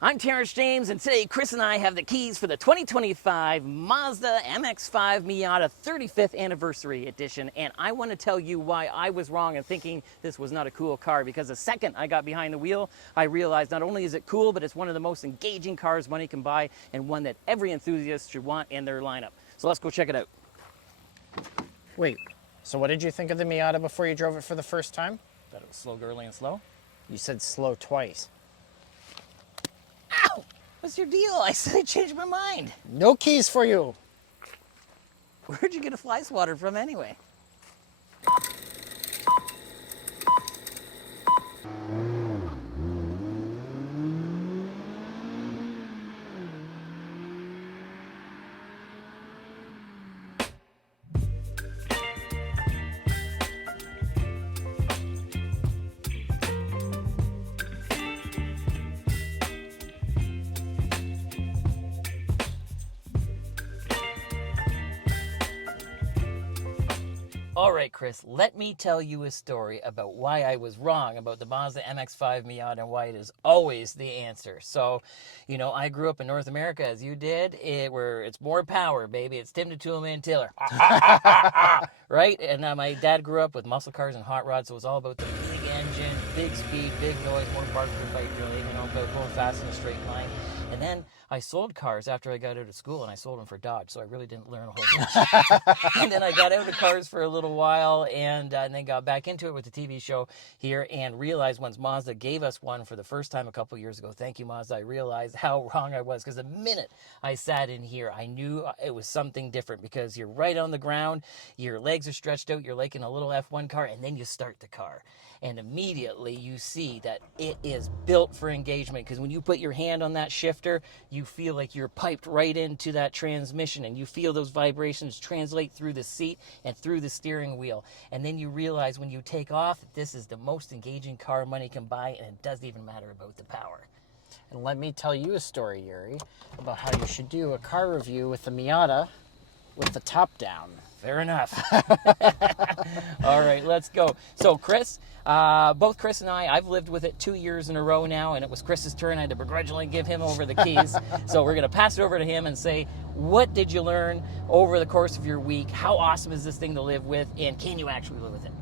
I'm Terrence James, and today Chris and I have the keys for the 2025 Mazda MX-5 Miata 35th Anniversary Edition, and I want to tell you why I was wrong in thinking this was not a cool car, because the second I got behind the wheel, I realized not only is it cool, but it's one of the most engaging cars money can buy, and one that every enthusiast should want in their lineup. So let's go check it out. Wait, so what did you think of the Miata before you drove it for the first time? Thought it was slow, girly, and slow. You said slow twice. Ow! What's your deal? I said I changed my mind. No keys for you. Where'd you get a fly swatter from anyway? All right, Chris, let me tell you a story about why I was wrong about the Mazda MX-5 Miata and why it is always the answer. So, you know, I grew up in North America, as you did, where it's more power, baby. It's Tim the Toolman Taylor, right? And my dad grew up with muscle cars and hot rods, so it was all about the big engine, big speed, big noise, more bark per bite, really, you know, about going fast in a straight line. And then I sold cars after I got out of school, and I sold them for Dodge, so I really didn't learn a whole bunch. And then I got out of cars for a little while, and then got back into it with the TV show here, and realized once Mazda gave us one for the first time a couple years ago, thank you, Mazda, I realized how wrong I was, because the minute I sat in here, I knew it was something different, because you're right on the ground, your legs are stretched out, you're like in a little F1 car, and then you start the car. And immediately you see that it is built for engagement, because when you put your hand on that shifter, you feel like you're piped right into that transmission, and you feel those vibrations translate through the seat and through the steering wheel. And then you realize when you take off, this is the most engaging car money can buy, and it doesn't even matter about the power. And let me tell you a story, Yuri, about how you should do a car review with the Miata with the top down. Fair enough. All right, let's go. So, Chris, both Chris and I've lived with it 2 years in a row now, and it was Chris's turn. I had to begrudgingly give him over the keys. So we're going to pass it over to him and say, what did you learn over the course of your week? How awesome is this thing to live with, and can you actually live with it?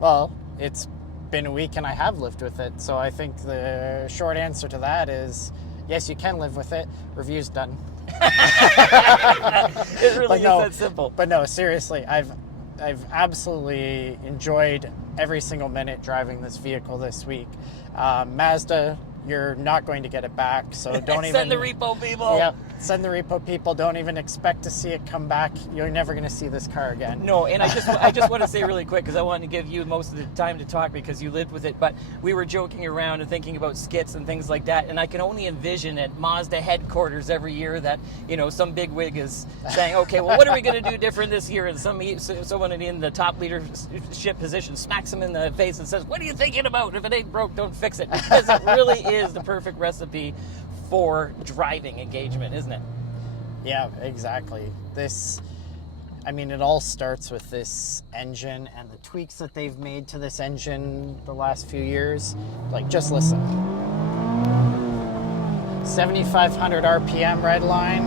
Well, it's been a week and I have lived with it, so I think the short answer to that is yes, you can live with it. Review's done. It really is that simple. But no, seriously, I've absolutely enjoyed every single minute driving this vehicle this week. Mazda, you're not going to get it back, so don't even... Send the repo people. Yeah, send the repo people. Don't even expect to see it come back. You're never going to see this car again. No, and I just want to say really quick, because I wanted to give you most of the time to talk because you lived with it, but we were joking around and thinking about skits and things like that, and I can only envision at Mazda headquarters every year that, you know, some bigwig is saying, okay, well, what are we going to do different this year? And someone in the top leadership position smacks him in the face and says, what are you thinking about? If it ain't broke, don't fix it. Because it really is the perfect recipe for driving engagement, isn't it? Yeah, exactly. It all starts with this engine and the tweaks that they've made to this engine the last few years. Like, just listen. 7,500 RPM red line.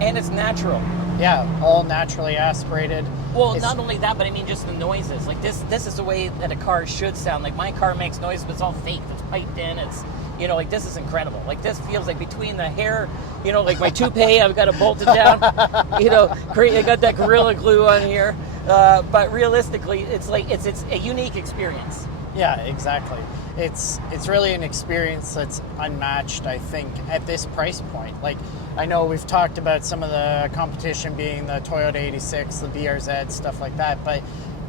And it's natural. Yeah, all naturally aspirated. Well, not only that, but I mean just the noises. Like this is the way that a car should sound. Like my car makes noise, but it's all fake. It's piped in. It's, you know, like this is incredible. Like this feels like between the hair, you know, like my toupee, I've got to bolt it down. You know, I got that Gorilla Glue on here. But realistically, it's like it's a unique experience. Yeah, exactly. It's really an experience that's unmatched, I think, at this price point. Like, I know we've talked about some of the competition being the Toyota 86, the BRZ, stuff like that, but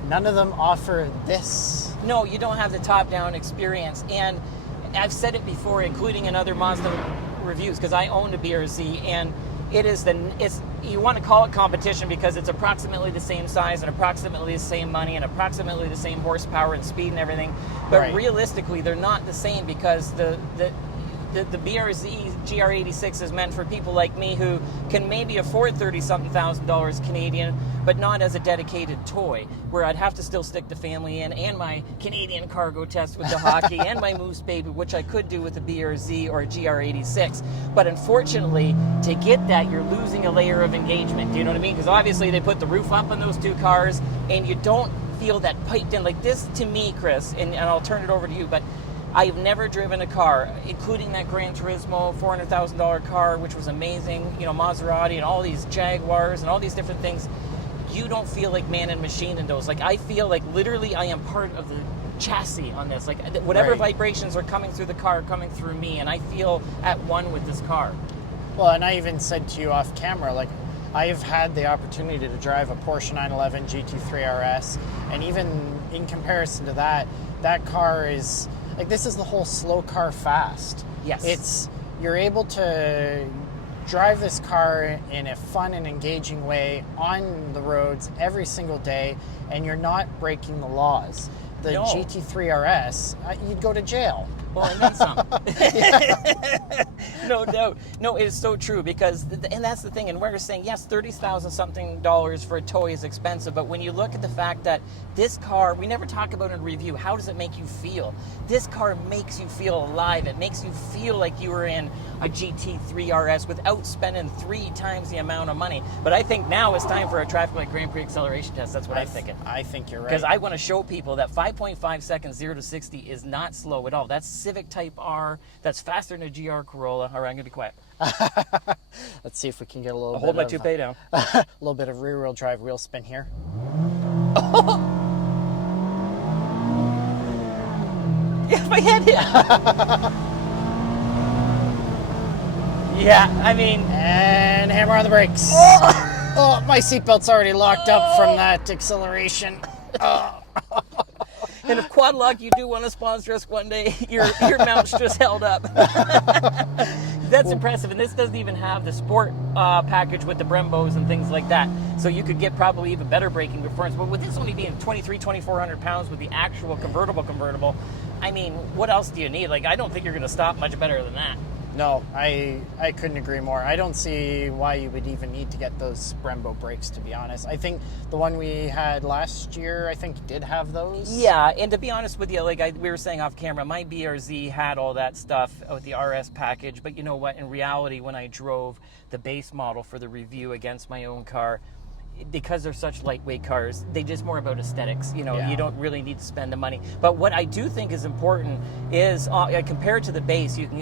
none of them offer this. No, you don't have the top-down experience. And I've said it before, including in other Mazda reviews, because I owned a BRZ, and you want to call it competition because it's approximately the same size and approximately the same money and approximately the same horsepower and speed and everything. But right. Realistically, they're not the same because the BRZ GR86 is meant for people like me who can maybe afford $30-something thousand Canadian, but not as a dedicated toy, where I'd have to still stick the family in, and my Canadian cargo test with the hockey, and my Moose Baby, which I could do with a BRZ or a GR86. But unfortunately, to get that, you're losing a layer of engagement. Do you know what I mean? Because obviously they put the roof up on those two cars, and you don't feel that piped in. Like this, to me, Chris, and I'll turn it over to you, but I've never driven a car, including that Gran Turismo $400,000 car, which was amazing, you know, Maserati and all these Jaguars and all these different things. You don't feel like man and machine in those. Like, I feel like literally I am part of the chassis on this. Like, whatever vibrations are coming through the car, coming through me, and I feel at one with this car. Well, and I even said to you off camera, like, I have had the opportunity to drive a Porsche 911 GT3 RS, and even in comparison to that, that car is, like, this is the whole slow car fast. Yes. You're able to drive this car in a fun and engaging way on the roads every single day, and you're not breaking the laws. The GT3 RS, you'd go to jail. Well, and then some. No doubt. No, it is so true, because, and that's the thing, and we're saying, yes, $30,000-something for a toy is expensive, but when you look at the fact that this car, we never talk about in a review, how does it make you feel? This car makes you feel alive. It makes you feel like you were in a GT3 RS without spending 3 times the amount of money. But I think now it's time for a traffic light Grand Prix acceleration test. That's what I'm thinking. I think you're right. Because I want to show people that 5.5 seconds 0 to 60 is not slow at all. That's Civic Type R. That's faster than a GR Corolla. All right, I'm going to be quiet. Let's see if we can get a little I'll hold my toupee down. A little bit of rear-wheel drive wheel spin here. Yeah, my head hit. Yeah, I mean... And hammer on the brakes. Oh, my seatbelt's already locked up from that acceleration. And if Quad Lock, you do want to sponsor us one day, your mount's just held up. That's impressive. And this doesn't even have the sport package with the Brembos and things like that. So you could get probably even better braking performance. But with this only being 2,400 pounds with the actual convertible, I mean, what else do you need? Like, I don't think you're going to stop much better than that. No, I couldn't agree more. I don't see why you would even need to get those Brembo brakes, to be honest. I think the one we had last year, I think, did have those. Yeah, and to be honest with you, like we were saying off camera, my BRZ had all that stuff with the RS package, but you know what? In reality, when I drove the base model for the review against my own car, because they're such lightweight cars, they just more about aesthetics. You know, you don't really need to spend the money. But what I do think is important is, compared to the base, you can,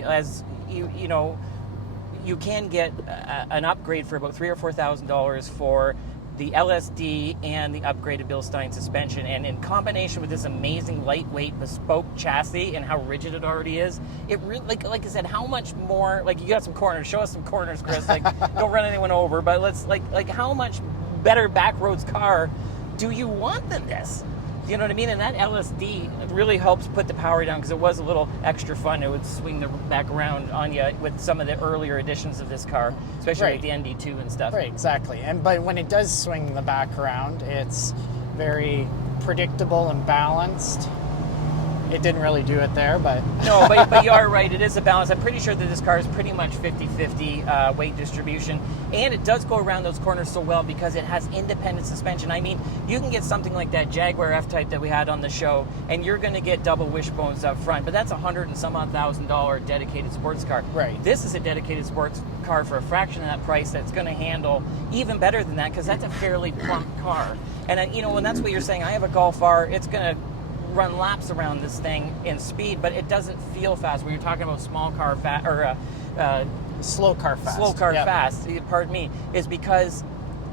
you can get an upgrade for about $3,000 or $4,000 for the LSD and the upgraded Bilstein suspension, and in combination with this amazing lightweight bespoke chassis and how rigid it already is, it really, like I said, how much more, like, you got some corners, show us some corners, Chris, like, don't run anyone over, but let's, like how much better backroads car do you want than this? You know what I mean? And that LSD really helps put the power down, because it was a little extra fun. It would swing the back around on you with some of the earlier editions of this car, especially like the ND2 and stuff. Right, exactly. But when it does swing the back around, it's very predictable and balanced. It didn't really do it there, but... No, but you are right. It is a balance. I'm pretty sure that this car is pretty much 50-50 weight distribution. And it does go around those corners so well because it has independent suspension. I mean, you can get something like that Jaguar F-Type that we had on the show, and you're going to get double wishbones up front. But that's $100,000 and some odd $1,000 dedicated sports car. Right. This is a dedicated sports car for a fraction of that price that's going to handle even better than that, because that's a fairly plump car. And, and that's what you're saying. I have a Golf R. It's going to run laps around this thing in speed, but it doesn't feel fast. When you're talking about small car fast, or slow car fast. Slow car fast, pardon me, is because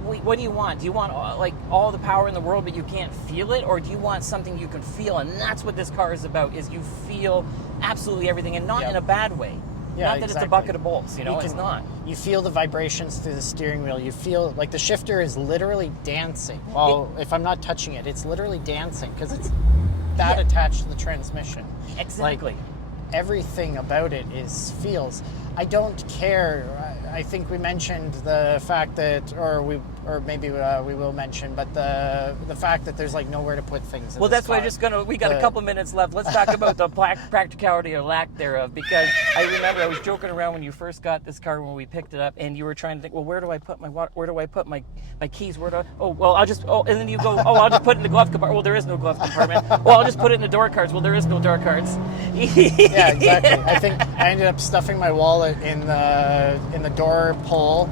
what do you want? Do you want like all the power in the world but you can't feel it, or do you want something you can feel? And that's what this car is about, is you feel absolutely everything, and not in a bad way. Yeah, not that it's a bucket of bolts, it's not. You feel the vibrations through the steering wheel. You feel like the shifter is literally dancing. Well, if I'm not touching it, it's literally dancing because it's that attached to the transmission. Exactly. Like, everything about it feels. I don't care. I think we mentioned the fact that, or we or maybe we will mention, but the fact that there's like nowhere to put things. In Well, this that's why car. we got a couple minutes left. Let's talk about the practicality or lack thereof, because I remember I was joking around when you first got this car when we picked it up, and you were trying to think, well, where do I put my keys? And then you go, oh, I'll just put it in the glove compartment. Well, there is no glove compartment. Well, I'll just put it in the door cards. Well, there is no door cards. Yeah, exactly. I think I ended up stuffing my wallet in the door pull.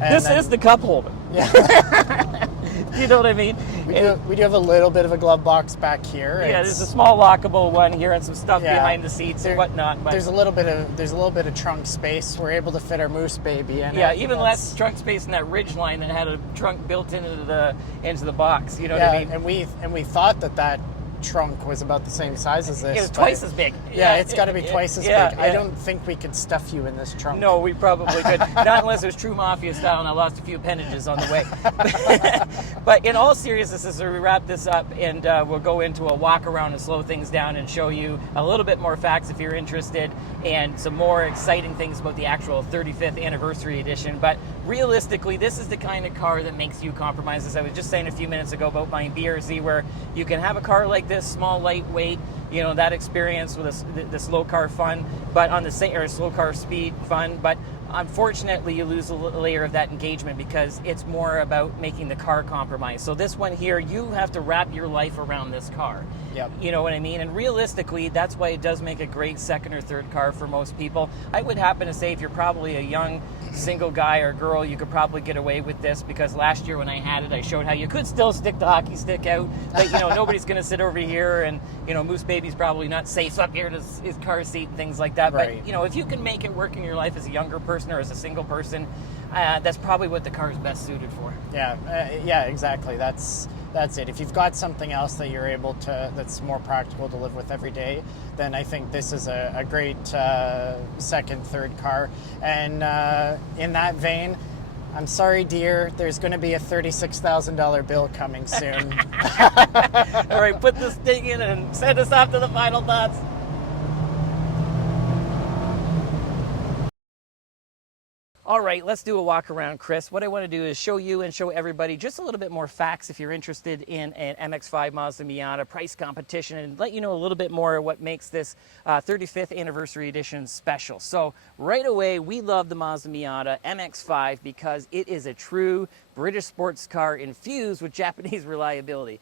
This is the cup holder. Yeah. You know what I mean? We do have a little bit of a glove box back here. Yeah, there's a small lockable one here and some stuff behind the seats and whatnot. But there's a little bit of trunk space. We're able to fit our Moose baby in. Yeah, even less trunk space in that Ridge line that had a trunk built into the box. You know what I mean? And we thought that trunk was about the same size as this. It was twice as big. Yeah, it's got to be twice as big. Yeah. I don't think we could stuff you in this trunk. No, we probably could. Not unless it was true mafia style and I lost a few appendages on the way. But in all seriousness, as we wrap this up, and we'll go into a walk around and slow things down and show you a little bit more facts if you're interested, and some more exciting things about the actual 35th anniversary edition. But realistically, this is the kind of car that makes you compromise. As I was just saying a few minutes ago about my BRZ, where you can have a car like this, small, lightweight, you know, that experience with the slow car fun, but on the same, or slow car speed fun, but unfortunately you lose a layer of that engagement because it's more about making the car compromise. So this one here, you have to wrap your life around this car. Yep. You know what I mean? And realistically, that's why it does make a great second or third car for most people. I would happen to say if you're probably a young single guy or girl, you could probably get away with this, because last year when I had it, I showed how you could still stick the hockey stick out, but you know, nobody's going to sit over here, and you know, Moose Baby's probably not safe up here in his car seat and things like that. Right. But you know, if you can make it work in your life as a younger person or as a single person, that's probably what the car is best suited for. Yeah, exactly. That's it. If you've got something else that you're able to, that's more practical to live with every day, then I think this is a great second, third car. And in that vein, I'm sorry, dear, there's going to be a $36,000 bill coming soon. All right, put this thing in and send us off to the final thoughts. All right, let's do a walk around, Chris. What I want to do is show you and show everybody just a little bit more facts if you're interested in an MX-5 Mazda Miata price competition, and let you know a little bit more what makes this 35th anniversary edition special. So right away, we love the Mazda Miata MX-5 because it is a true British sports car infused with Japanese reliability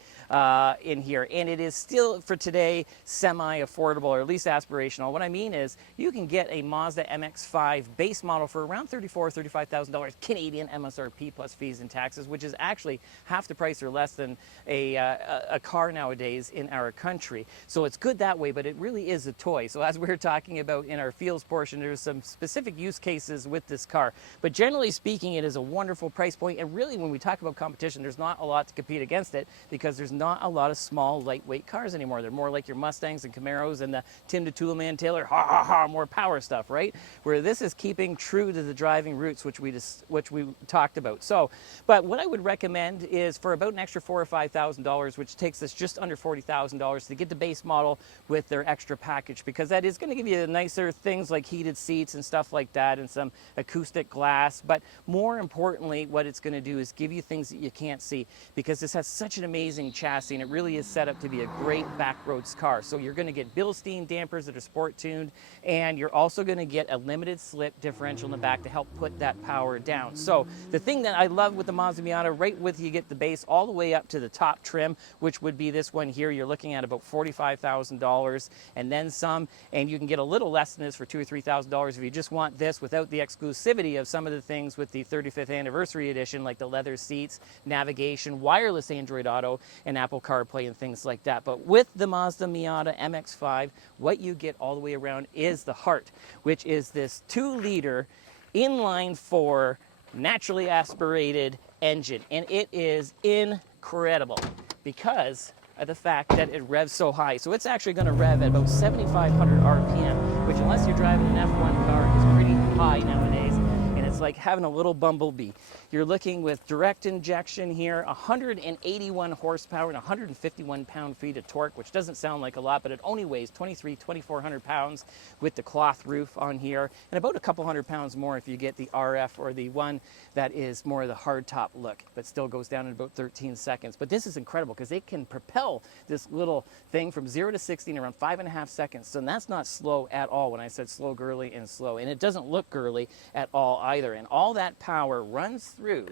in here. And it is still, for today, semi-affordable, or at least aspirational. What I mean is you can get a Mazda MX-5 base model for around $35,000 Canadian MSRP plus fees and taxes, which is actually half the price or less than a car nowadays in our country. So it's good that way, but it really is a toy. So as we were talking about in our feels portion, there's some specific use cases with this car. But generally speaking, it is a wonderful price point, and really when we talk about competition, there's not a lot to compete against it, because there's not a lot of small, lightweight cars anymore. They're more like your Mustangs and Camaros and the Tim the Toolman Taylor, more power stuff, right? Where this is keeping true to the driving roots, which we talked about. So, but what I would recommend is for about an extra $4,000 or $5,000, which takes us just under $40,000, to get the base model with their extra package, because that is going to give you nicer things like heated seats and stuff like that, and some acoustic glass. But more importantly, what it's going to do is give you things that you can't see, because this has such an amazing chassis, and it really is set up to be a great backroads car. So you're going to get Bilstein dampers that are sport tuned, and you're also going to get a limited slip differential in the back to help put that power down. So the thing that I love with the Mazda Miata, right with you get the base all the way up to the top trim, which would be this one here. You're looking at about $45,000 and then some, and you can get a little less than this for $2,000 or $3,000 if you just want this without the exclusivity of some of the things with the 35th anniversary edition, like the leather seats, navigation, wireless Android Auto, and Apple CarPlay and things like that. But with the Mazda Miata MX-5, what you get all the way around is the heart, which is this 2-liter inline-4 naturally aspirated engine, and it is incredible because of the fact that it revs so high. So it's actually going to rev at about 7,500 RPM, which, unless you're driving an F1 car, is pretty high nowadays. And it's is like having a little bumblebee. You're looking with direct injection here, 181 horsepower and 151 pound-feet of torque, which doesn't sound like a lot, but it only weighs 2,400 pounds with the cloth roof on here, and about a couple hundred pounds more if you get the RF or the one that is more of the hard top look, but still goes down in about 13 seconds. But this is incredible because it can propel this little thing from 0 to 60 in around 5.5 seconds. So that's not slow at all when I said slow, girly, and slow. And it doesn't look girly at all either. And all that power runs through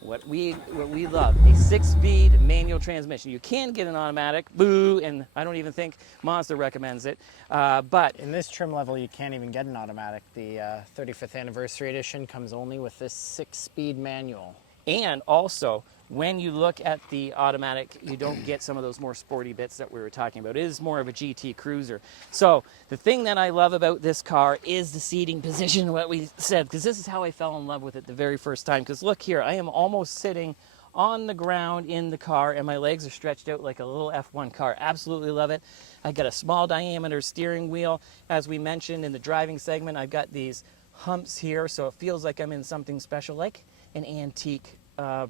what we love, a 6-speed manual transmission. You can get an automatic, boo, and I don't even think Mazda recommends it. But in this trim level, you can't even get an automatic. The 35th anniversary edition comes only with this 6-speed manual. And also, when you look at the automatic, you don't get some of those more sporty bits that we were talking about. It is more of a GT cruiser. So the thing that I love about this car is the seating position, what we said, because this is how I fell in love with it the very first time. Because look here, I am almost sitting on the ground in the car, and my legs are stretched out like a little F1 car. Absolutely love it. I got a small diameter steering wheel. As we mentioned in the driving segment, I've got these humps here, so it feels like I'm in something special, like an antique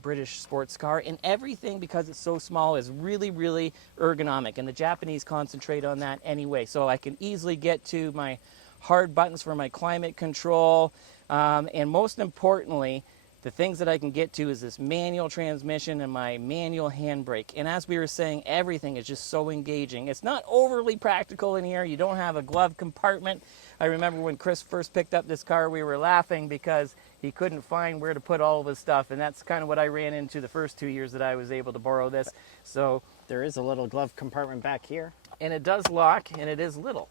British sports car. And everything, because it's so small, is really, really ergonomic. And the Japanese concentrate on that anyway. So I can easily get to my hard buttons for my climate control. And most importantly, the things that I can get to is this manual transmission and my manual handbrake. And as we were saying, everything is just so engaging. It's not overly practical in here. You don't have a glove compartment. I remember when Chris first picked up this car, we were laughing because he couldn't find where to put all of his stuff. And that's kind of what I ran into the first 2 years that I was able to borrow this. So there is a little glove compartment back here. And it does lock, and it is little.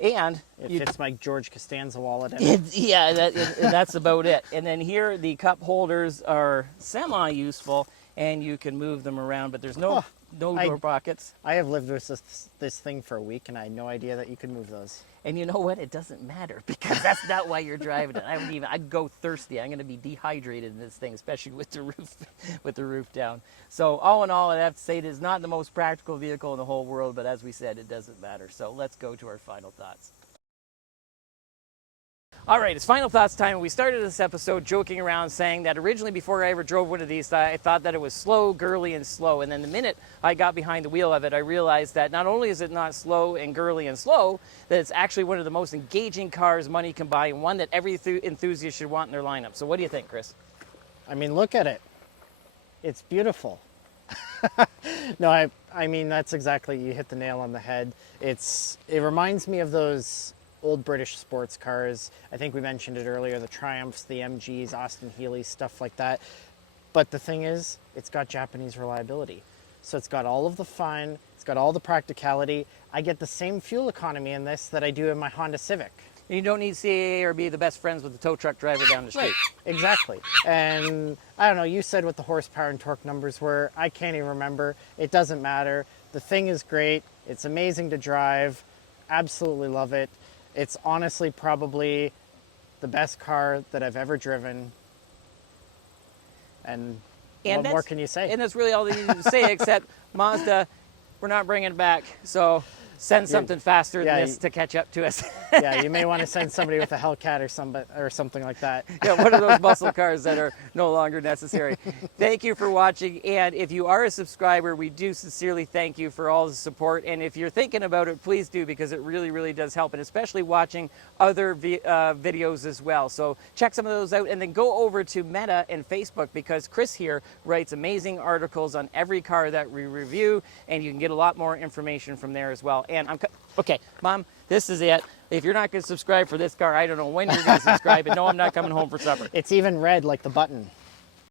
And it fits my George Costanza wallet in it. Yeah, that's about it. And then here, the cup holders are semi-useful, and you can move them around, but there's no door pockets. I have lived with this thing for a week, and I had no idea that you could move those. And you know what? It doesn't matter, because that's not why you're driving it. I'd go thirsty. I'm going to be dehydrated in this thing, especially with the roof down. So all in all, I have to say it is not the most practical vehicle in the whole world, but as we said, it doesn't matter. So let's go to our final thoughts. All right, it's final thoughts time. We started this episode joking around saying that originally, before I ever drove one of these, I thought that it was slow, girly, and slow. And then the minute I got behind the wheel of it, I realized that not only is it not slow and girly and slow, that it's actually one of the most engaging cars money can buy, and one that every enthusiast should want in their lineup. So what do you think, Chris? I mean, look at it. It's beautiful. No, I mean, that's exactly, you hit the nail on the head. It reminds me of those old British sports cars. I think we mentioned it earlier, the Triumphs, the MGs, Austin Healey, stuff like that. But the thing is, it's got Japanese reliability. So it's got all of the fun, it's got all the practicality. I get the same fuel economy in this that I do in my Honda Civic. You don't need CAA or be the best friends with the tow truck driver down the street. Right, exactly. And I don't know, you said what the horsepower and torque numbers were. I can't even remember. It doesn't matter. The thing is great. It's amazing to drive. Absolutely love it. It's honestly probably the best car that I've ever driven. And what more can you say? And that's really all you need to say, except Mazda, we're not bringing it back. So send something faster than this to catch up to us. Yeah, you may want to send somebody with a Hellcat or something like that. Yeah, one of those muscle cars that are no longer necessary. Thank you for watching, and if you are a subscriber, we do sincerely thank you for all the support. And if you're thinking about it, please do, because it really, really does help, and especially watching other videos as well. So check some of those out, and then go over to Meta and Facebook, because Chris here writes amazing articles on every car that we review, and you can get a lot more information from there as well. And okay, Mom, this is it. If you're not going to subscribe for this car, I don't know when you're going to subscribe, and no, I'm not coming home for supper. It's even red like the button.